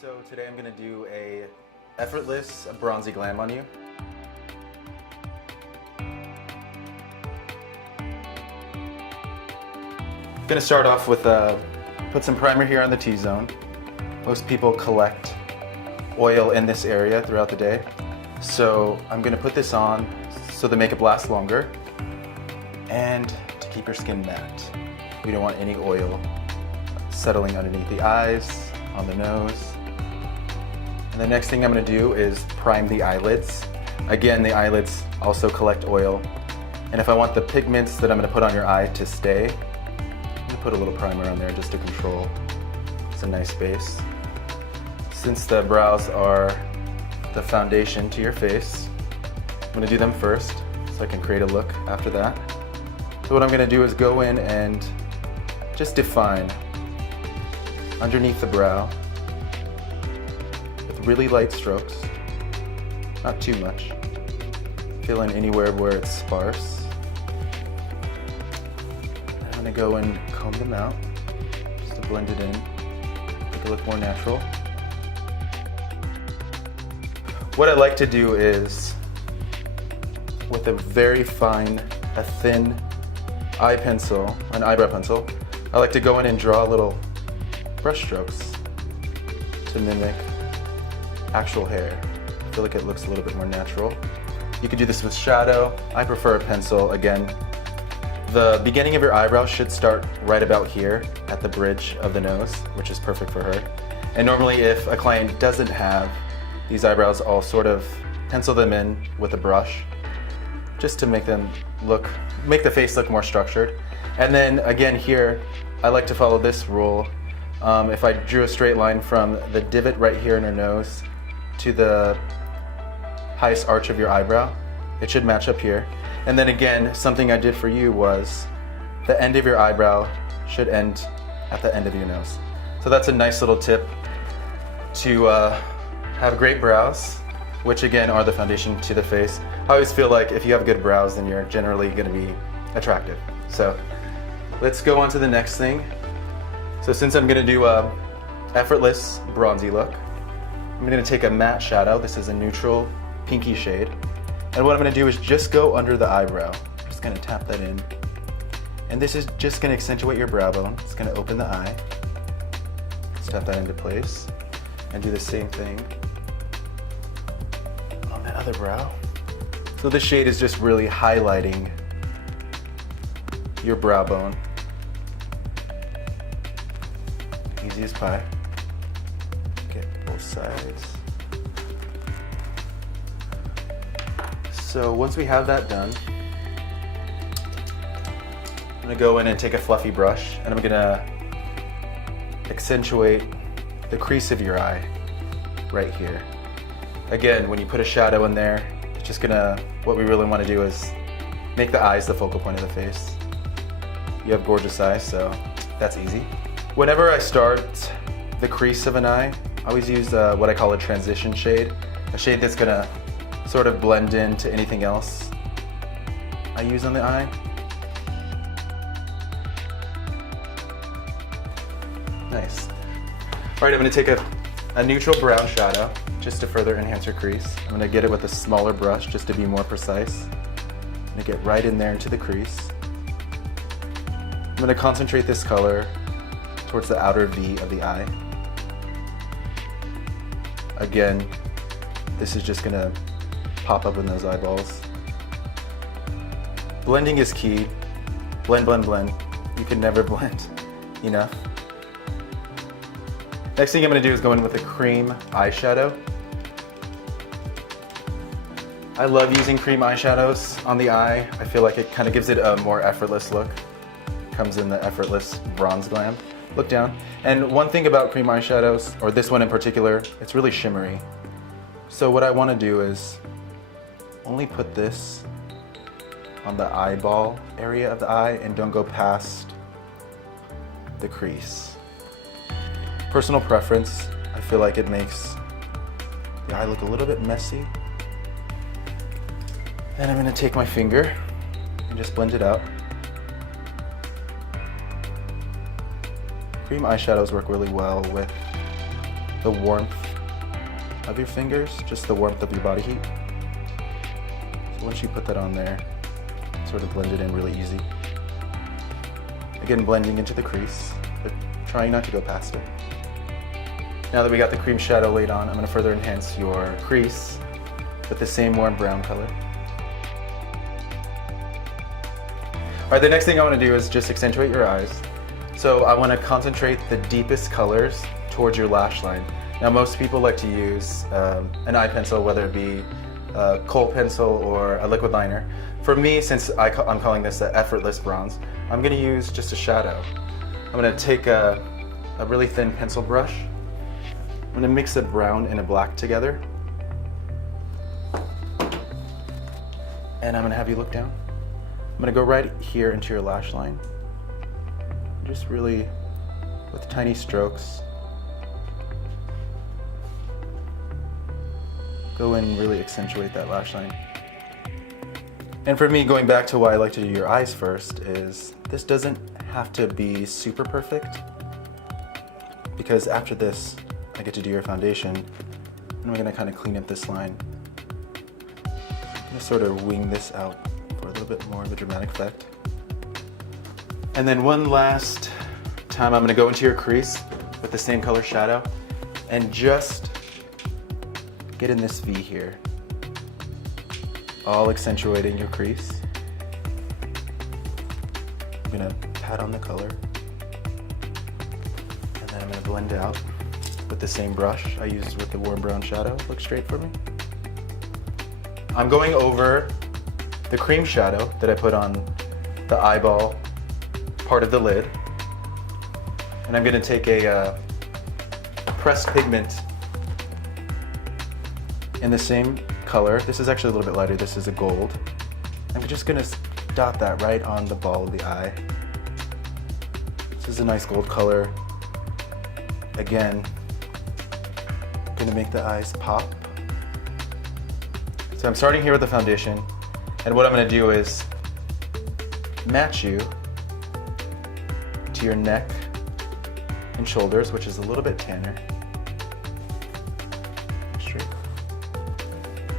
So today I'm going to do a effortless bronzy glam on you. I'm going to start off with put some primer here on the T-zone. Most people collect oil in this area throughout the day. So I'm going to put this on so the makeup lasts longer and to keep your skin matte. We don't want any oil settling underneath the eyes, on the nose. And the next thing I'm going to do is prime the eyelids. Again, the eyelids also collect oil. And if I want the pigments that I'm going to put on your eye to stay, I'm going to put a little primer on there just to control. It's a nice base. Since the brows are the foundation to your face, I'm going to do them first so I can create a look after that. So what I'm going to do is go in and just define underneath the brow with really light strokes, not too much. Fill in anywhere where it's sparse. I'm going to go and comb them out just to blend it in, make it look more natural. What I like to do is, with a very fine, a thin eye pencil, an eyebrow pencil, I like to go in and draw little brush strokes to mimic actual hair. I feel like it looks a little bit more natural. You could do this with shadow. I prefer a pencil. Again, the beginning of your eyebrow should start right about here at the bridge of the nose, which is perfect for her. And normally if a client doesn't have these eyebrows, I'll sort of pencil them in with a brush just to make them make the face look more structured. And then again here, I like to follow this rule. If I drew a straight line from the divot right here in her nose to the highest arch of your eyebrow, it should match up here. And then again, something I did for you was the end of your eyebrow should end at the end of your nose. So that's a nice little tip to have great brows, which again are the foundation to the face. I always feel like if you have good brows, then you're generally going to be attractive. So let's go on to the next thing. So since I'm going to do a effortless bronzy look, I'm going to take a matte shadow. This is a neutral pinky shade. And what I'm going to do is just go under the eyebrow. I'm just going to tap that in. And this is just going to accentuate your brow bone. It's going to open the eye. Let's tap that into place. And do the same thing on the other brow. So this shade is just really highlighting your brow bone. Easy as pie. Get both sides. So once we have that done, I'm gonna go in and take a fluffy brush and I'm gonna accentuate the crease of your eye right here. Again, when you put a shadow in there, it's just gonna, what we really wanna do is make the eyes the focal point of the face. You have gorgeous eyes, so that's easy. Whenever I start the crease of an eye, I always use what I call a transition shade, a shade that's gonna sort of blend into anything else I use on the eye. Nice. All right, I'm gonna take a neutral brown shadow just to further enhance your crease. I'm gonna get it with a smaller brush just to be more precise. I'm gonna get right in there into the crease. I'm gonna concentrate this color towards the outer V of the eye. Again, this is just gonna pop up in those eyeballs. Blending is key. Blend, blend, blend. You can never blend enough. Next thing I'm gonna do is go in with a cream eyeshadow. I love using cream eyeshadows on the eye. I feel like it kind of gives it a more effortless look. Comes in the effortless bronze glam. Look down. And one thing about cream eyeshadows, or this one in particular, it's really shimmery. So what I want to do is only put this on the eyeball area of the eye and don't go past the crease. Personal preference, I feel like it makes the eye look a little bit messy. Then I'm going to take my finger and just blend it out. Cream eyeshadows work really well with the warmth of your fingers, just the warmth of your body heat. So once you put that on there, sort of blend it in really easy. Again, blending into the crease, but trying not to go past it. Now that we got the cream shadow laid on, I'm going to further enhance your crease with the same warm brown color. All right, the next thing I want to do is just accentuate your eyes. So I want to concentrate the deepest colors towards your lash line. Now most people like to use an eye pencil, whether it be a kohl pencil or a liquid liner. For me, since I'm calling this an effortless bronze, I'm going to use just a shadow. I'm going to take a really thin pencil brush. I'm going to mix a brown and a black together. And I'm going to have you look down. I'm going to go right here into your lash line. Just really, with tiny strokes, go in and really accentuate that lash line. And for me, going back to why I like to do your eyes first, is this doesn't have to be super perfect, because after this, I get to do your foundation, and I'm gonna kind of clean up this line. I'm gonna sort of wing this out for a little bit more of a dramatic effect. And then one last time, I'm gonna go into your crease with the same color shadow and just get in this V here, all accentuating your crease. I'm gonna pat on the color, and then I'm gonna blend out with the same brush I used with the warm brown shadow. Look straight for me. I'm going over the cream shadow that I put on the eyeball part of the lid, and I'm gonna take a pressed pigment in the same color. This is actually a little bit lighter. This is a gold. I'm just gonna dot that right on the ball of the eye. This is a nice gold color. Again, gonna make the eyes pop. So I'm starting here with the foundation, and what I'm gonna do is match you to your neck and shoulders, which is a little bit tanner. Straight.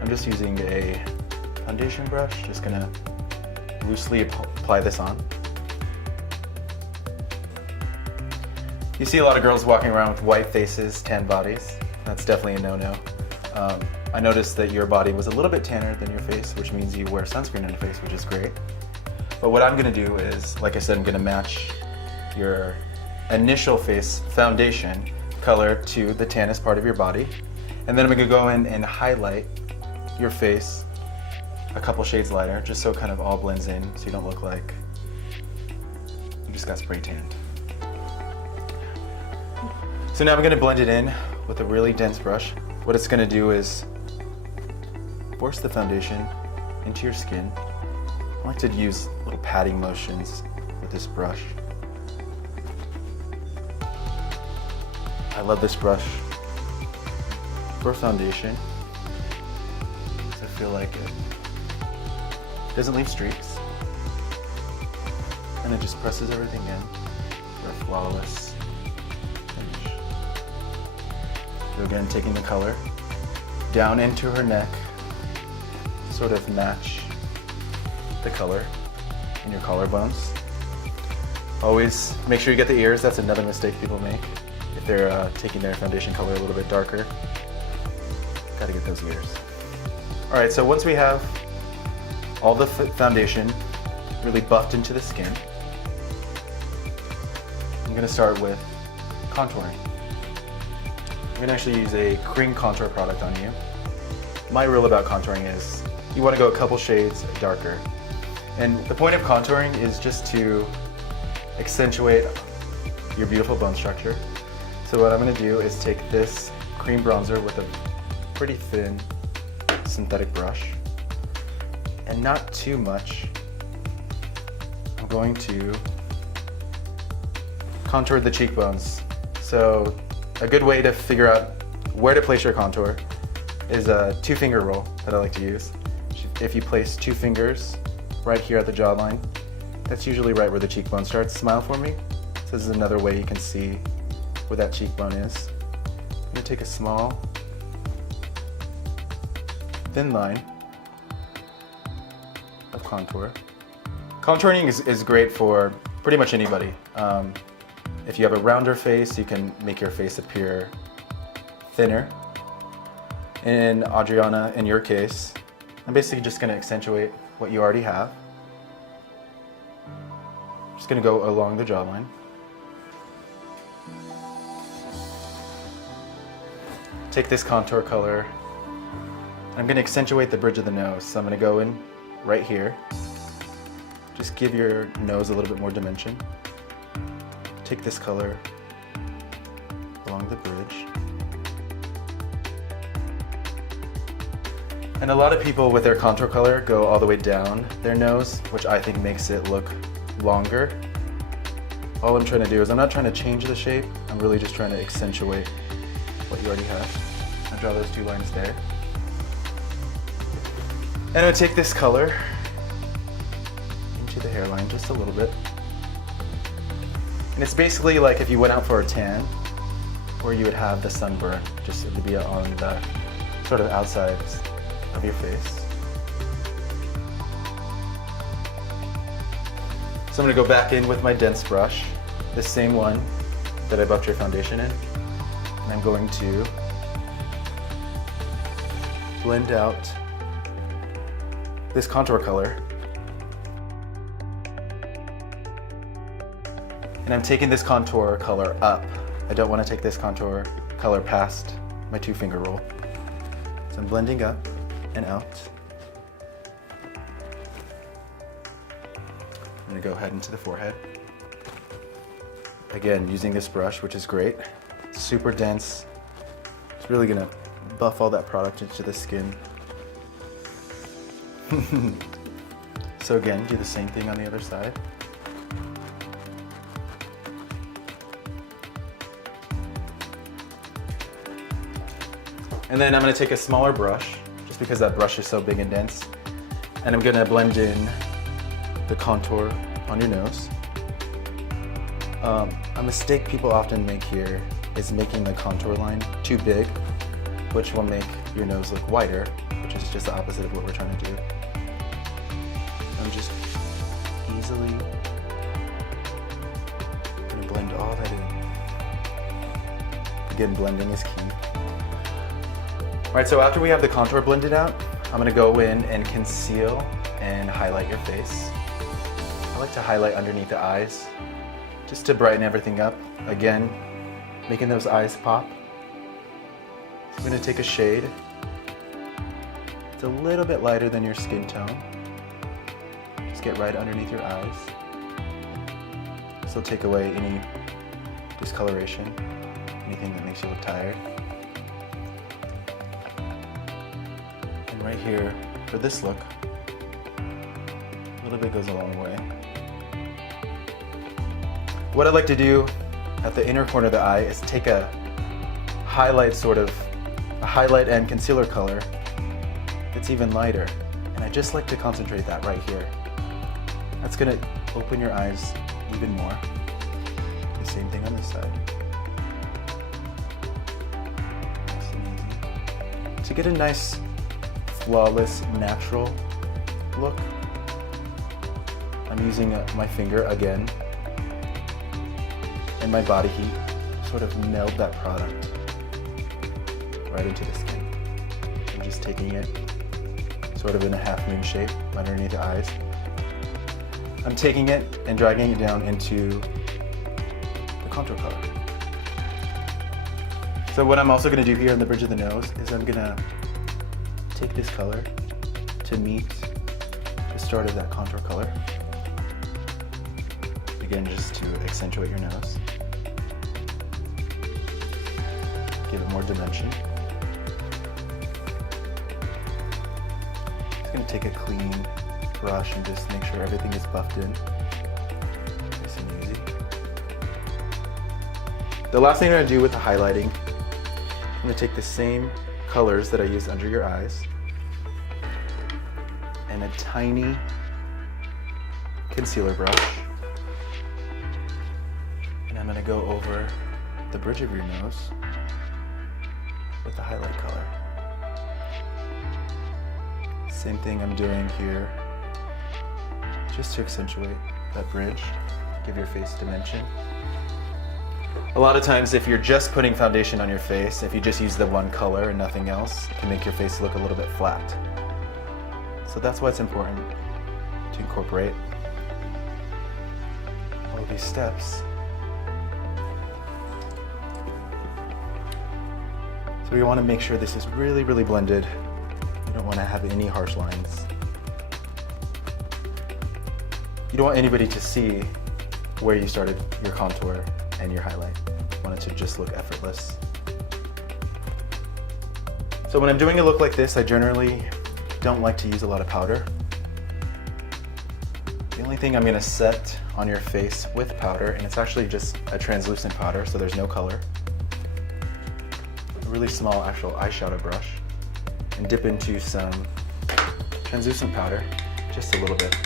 I'm just using a foundation brush, just gonna loosely apply this on. You see a lot of girls walking around with white faces, tan bodies. That's definitely a no-no. I noticed that your body was a little bit tanner than your face, which means you wear sunscreen on your face, which is great. But what I'm gonna do is, like I said, I'm gonna match your initial face foundation color to the tannest part of your body. And then I'm gonna go in and highlight your face a couple shades lighter, just so it kind of all blends in, so you don't look like you just got spray tanned. So now I'm gonna blend it in with a really dense brush. What it's gonna do is force the foundation into your skin. I like to use little patting motions with this brush. I love this brush for foundation. I feel like it doesn't leave streaks, and it just presses everything in for a flawless finish. So again, taking the color down into her neck, sort of match the color in your collarbones. Always make sure you get the ears. That's another mistake people make. If they're taking their foundation color a little bit darker, gotta get those ears. All right, so once we have all the foundation really buffed into the skin, I'm gonna start with contouring. I'm gonna actually use a cream contour product on you. My rule about contouring is you wanna go a couple shades darker. And the point of contouring is just to accentuate your beautiful bone structure. So what I'm gonna do is take this cream bronzer with a pretty thin synthetic brush, and not too much. I'm going to contour the cheekbones. So a good way to figure out where to place your contour is a 2-finger roll that I like to use. If you place 2 fingers right here at the jawline, that's usually right where the cheekbone starts. Smile for me. So this is another way you can see where that cheekbone is. I'm gonna take a small, thin line of contour. Contouring is great for pretty much anybody. If you have a rounder face, you can make your face appear thinner. In Adriana, in your case, I'm basically just gonna accentuate what you already have. Just gonna go along the jawline. Take this contour color. I'm gonna accentuate the bridge of the nose. So I'm gonna go in right here. Just give your nose a little bit more dimension. Take this color along the bridge. And a lot of people with their contour color go all the way down their nose, which I think makes it look longer. All I'm trying to do is I'm not trying to change the shape, I'm really just trying to accentuate what you already have. I'll draw those two lines there. And I'll take this color into the hairline just a little bit. And it's basically like if you went out for a tan, or you would have the sunburn, just to be on the sort of outsides of your face. So I'm gonna go back in with my dense brush, the same one that I buffed your foundation in. And I'm going to blend out this contour color. And I'm taking this contour color up. I don't want to take this contour color past my 2-finger roll. So I'm blending up and out. I'm gonna go ahead into the forehead. Again, using this brush, which is great. It's super dense. It's really gonna buff all that product into the skin. So again, do the same thing on the other side. And then I'm gonna take a smaller brush, just because that brush is so big and dense, and I'm gonna blend in the contour on your nose. A mistake people often make here is making the contour line too big, which will make your nose look wider, which is just the opposite of what we're trying to do. I'm just easily gonna blend all that in. Again, blending is key. All right, so after we have the contour blended out, I'm gonna go in and conceal and highlight your face. I like to highlight underneath the eyes, just to brighten everything up. Again, making those eyes pop. So I'm gonna take a shade. It's a little bit lighter than your skin tone. Just get right underneath your eyes. This will take away any discoloration, anything that makes you look tired. And right here, for this look, a little bit goes a long way. What I like to do at the inner corner of the eye is take a highlight and concealer color that's even lighter. And I just like to concentrate that right here. That's gonna open your eyes even more. The same thing on this side. Nice and easy. To get a nice, flawless, natural look, I'm using my finger again and my body heat, sort of meld that product right into the skin. I'm just taking it sort of in a half moon shape underneath the eyes. I'm taking it and dragging it down into the contour color. So what I'm also gonna do here on the bridge of the nose is I'm gonna take this color to meet the start of that contour color. Again, just to accentuate your nose. Give it more dimension. Just gonna take a clean brush and just make sure everything is buffed in. Nice and easy. The last thing I'm gonna do with the highlighting, I'm gonna take the same colors that I used under your eyes and a tiny concealer brush. And I'm gonna go over the bridge of your nose with the highlight color. Same thing I'm doing here, just to accentuate that bridge, give your face dimension. A lot of times if you're just putting foundation on your face, if you just use the one color and nothing else, it can make your face look a little bit flat. So that's why it's important to incorporate all of these steps. So we want to make sure this is really, really blended. You don't want to have any harsh lines. You don't want anybody to see where you started your contour and your highlight. You want it to just look effortless. So when I'm doing a look like this, I generally don't like to use a lot of powder. The only thing I'm going to set on your face with powder, and it's actually just a translucent powder, so there's no color. A really small actual eyeshadow brush, and dip into some translucent powder, just a little bit.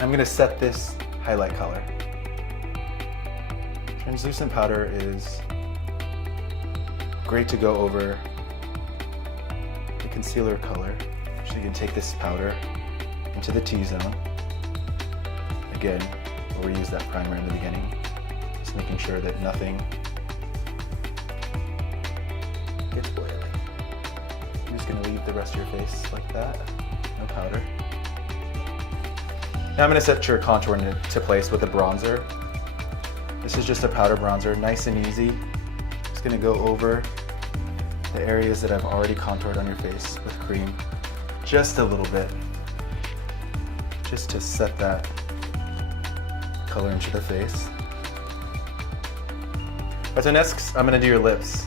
I'm going to set this highlight color. Translucent powder is great to go over the concealer color. So you can take this powder into the T-zone. Again, we'll reuse that primer in the beginning. Just making sure that nothing gets oily. I'm just going to leave the rest of your face like that, no powder. Now I'm going to set your contour into place with a bronzer. This is just a powder bronzer, nice and easy. Just going to go over the areas that I've already contoured on your face with cream, just a little bit, just to set that color into the face. Alright, so next I'm going to do your lips.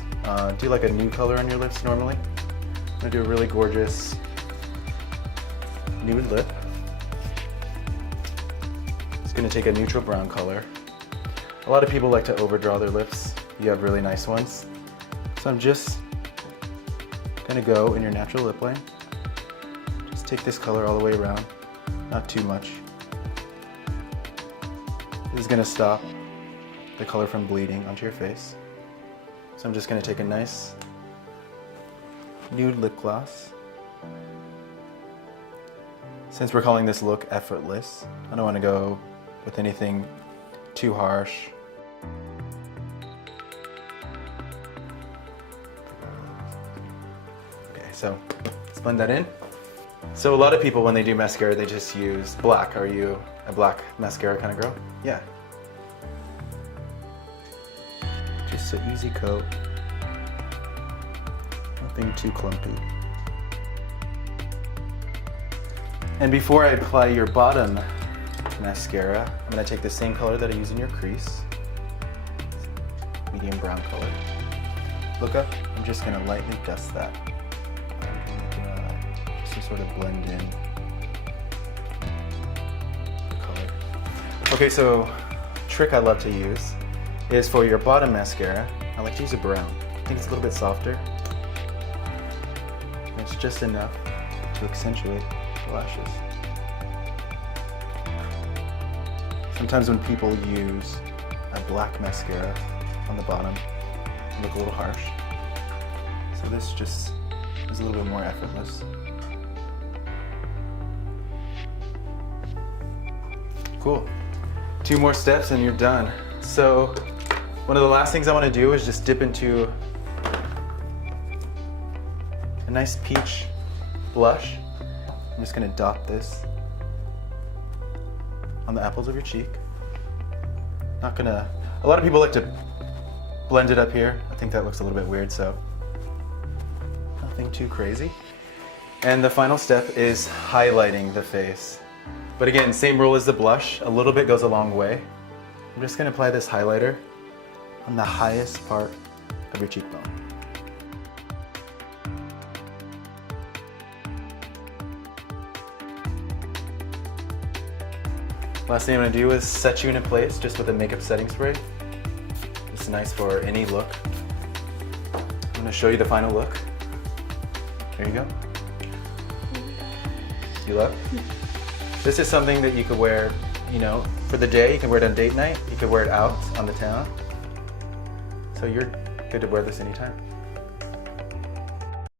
Do like a nude color on your lips normally. I'm going to do a really gorgeous nude lip. It's going to take a neutral brown color. A lot of people like to overdraw their lips. You have really nice ones. So I'm just going to go in your natural lip line. Just take this color all the way around, not too much. This is going to stop the color from bleeding onto your face. So I'm just going to take a nice nude lip gloss. Since we're calling this look effortless, I don't want to go with anything too harsh. Okay, so let's blend that in. So a lot of people when they do mascara, they just use black. Are you a black mascara kind of girl? Yeah. Just an easy coat. Nothing too clumpy. And before I apply your bottom mascara, I'm going to take the same color that I use in your crease, medium brown color. Look up, I'm just going to lightly dust that, just to sort of blend in the color. Okay, so trick I love to use is for your bottom mascara, I like to use a brown. I think it's a little bit softer. And it's just enough to accentuate the lashes. Sometimes when people use a black mascara on the bottom, it look a little harsh. So this just is a little bit more effortless. Cool. 2 more steps and you're done. So one of the last things I want to do is just dip into a nice peach blush. I'm just going to dot this on the apples of your cheek. Not gonna, a lot of people like to blend it up here. I think that looks a little bit weird, so nothing too crazy. And the final step is highlighting the face. But again, same rule as the blush, a little bit goes a long way. I'm just gonna apply this highlighter on the highest part of your cheekbone. Last thing I'm going to do is set you into place just with a makeup setting spray. It's nice for any look. I'm going to show you the final look. There you go. You love? This is something that you could wear, you know, for the day. You can wear it on date night. You could wear it out on the town. So you're good to wear this anytime.